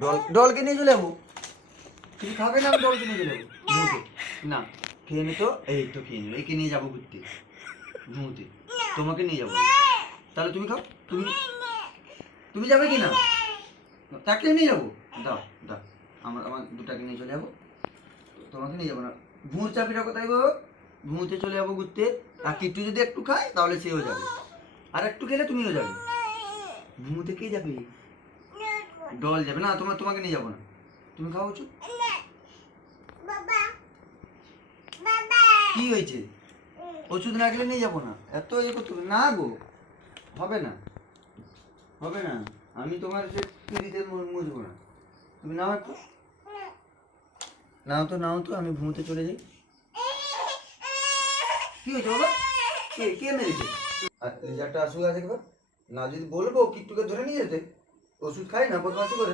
ডলকে নিয়ে চলে যাবো। তুমি খাবে না? আমি ডলকে নিয়ে চলে যাবো ঘুমোতে। না খেয়ে নে তো, এই তো খেয়ে নিল। একে নিয়ে যাবো ঘুরতে ঘুমোতে, তোমাকে নিয়ে যাবো। তাহলে তুমি খাও। তুমি তুমি যাবে কি না? তাকে নিয়ে যাবো। দাও দাও, আমার আমার দুটাকে নিয়ে চলে যাবো, তোমাকে নিয়ে যাবো না। ভুঁর চাপিটা কোথায় গো? ঘুমোতে চলে যাবো ঘুরতে। আর কিট্টু যদি একটু খায় তাহলে সেও যাবে, আর একটু খেলে তুমিও যাবে। ঘুমোতে কে যাবে? ডল যাবে না। তোমাকে নিয়ে যাবো না। তুমি খাও চুপ। কি হয়েছে? ওষুধ না খেলে নিয়ে যাবো না। এত ইয়ে করতে হবে না গো, হবে না, হবে না। আমি তোমার সে পিড়িতে মুছবো না। তুমি নাও একটু, নাও তো নাও তো, আমি ঘুমোতে চলে যাই। কি হয়েছে বাবা? কে কে মেরেছে? রেজাল্টটা আসুক আজ একবার, না যদি বলবো কিট্টুকে ধরে নিয়ে যেতে। ওষুধ খাই না বদমাশি করে।